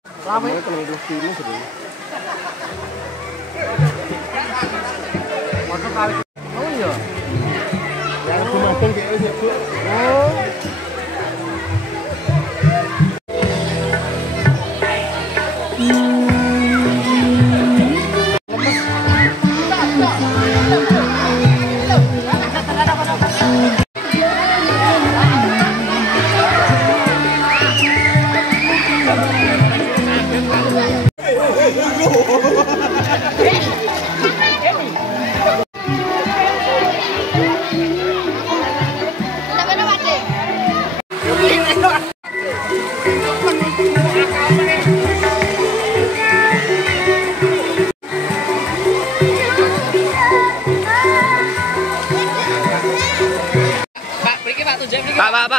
Rame kena itu sini sudah. Masuk kali. Oh iya. Yang mateng kayak gitu. Oh.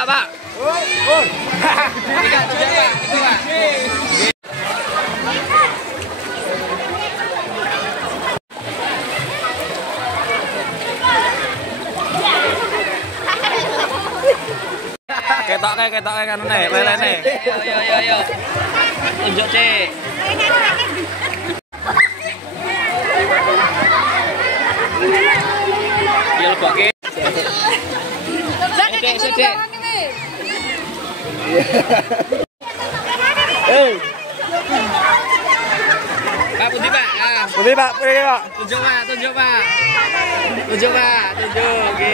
Pak. Oi. Tidak tujuh, Pak. Itu, Pak. Ketok kan nih, lele. Ayo. Tunjuk, Cek. Dia lebokke. Cek. Hei. Pak Putih, Pak. Putih, Pak. Tunjuk, Pak. Tunjuk. Oke.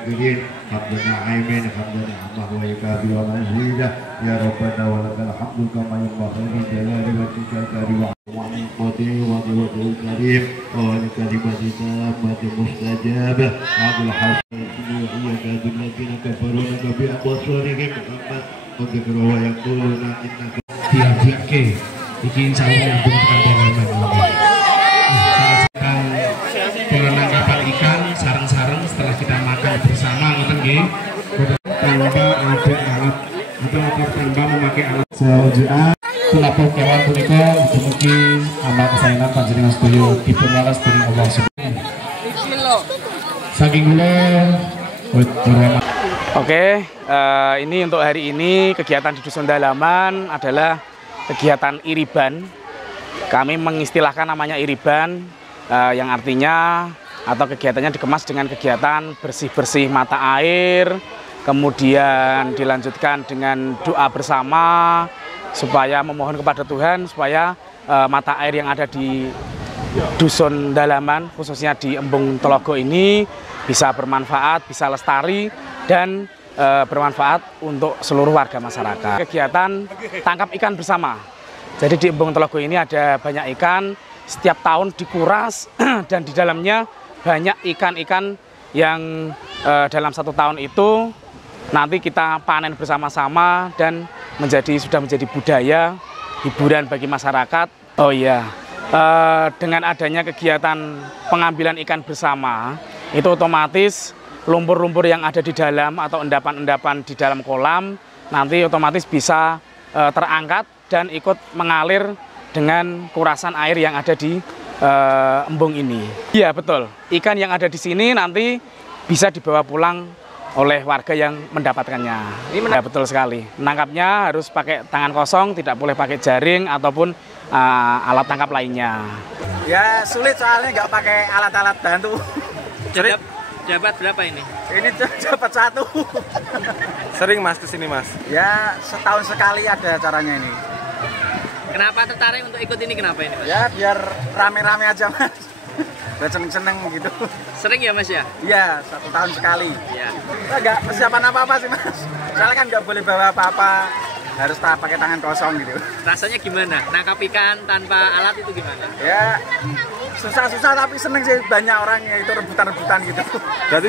Kemudian Rabbana Aimin Rabbana Amma wa Yakabi wa Mazida Ya Rabbana wa lakal hamdu kama yanbaghi jalali wajhika karim wa ni'mati wa wajhil karim wa kalimati tammati mustajabah Abdul Hasan iyyaka dullatina kafaruna bi absarihim Muhammad wa dzikru wa yaquluna innaka diableke iki insyaallah yang dalaman penangkapan ikan sarang-sarang setelah kita makan bersama nggih tanpa ada alat atau tanpa memakai alat selanjutnya pelapor kewan punika mugi amal kesayangan panjenengan sedaya dipun waras dening Allah Subhanahu saking kula Oke, ini untuk hari ini kegiatan di Dusun Dalaman adalah kegiatan iriban. Kami mengistilahkan namanya iriban yang artinya atau kegiatannya dikemas dengan kegiatan bersih-bersih mata air, kemudian dilanjutkan dengan doa bersama supaya memohon kepada Tuhan supaya mata air yang ada di Dusun Dalaman khususnya di Embung Telogo ini bisa bermanfaat, bisa lestari dan bermanfaat untuk seluruh warga masyarakat. Kegiatan tangkap ikan bersama. Jadi di Embung Telogo ini ada banyak ikan, setiap tahun dikuras dan di dalamnya banyak ikan-ikan yang dalam satu tahun itu nanti kita panen bersama-sama dan sudah menjadi budaya hiburan bagi masyarakat. Oh iya, dengan adanya kegiatan pengambilan ikan bersama itu otomatis lumpur-lumpur yang ada di dalam atau endapan-endapan di dalam kolam nanti otomatis bisa terangkat dan ikut mengalir dengan kurasan air yang ada di embung ini. Iya betul, ikan yang ada di sini nanti bisa dibawa pulang oleh warga yang mendapatkannya. Ini betul sekali. Menangkapnya harus pakai tangan kosong, tidak boleh pakai jaring ataupun alat tangkap lainnya. Ya sulit soalnya nggak pakai alat-alat bantu. Jabat berapa ini? Ini dapat 1. Sering Mas kesini Mas? Ya setahun sekali ada acaranya ini. Kenapa tertarik untuk ikut ini, kenapa ini Mas? Ya biar rame-rame aja Mas. Udah seneng-seneng gitu. Sering ya Mas ya? Iya, 1 tahun sekali. Ya. Kita nggak persiapan apa-apa sih Mas. Soalnya kan nggak boleh bawa apa-apa, harus pakai tangan kosong gitu. Rasanya gimana? Nangkap ikan tanpa alat itu gimana? Ya susah-susah tapi seneng sih, banyak orang ya itu rebutan-rebutan gitu. Berarti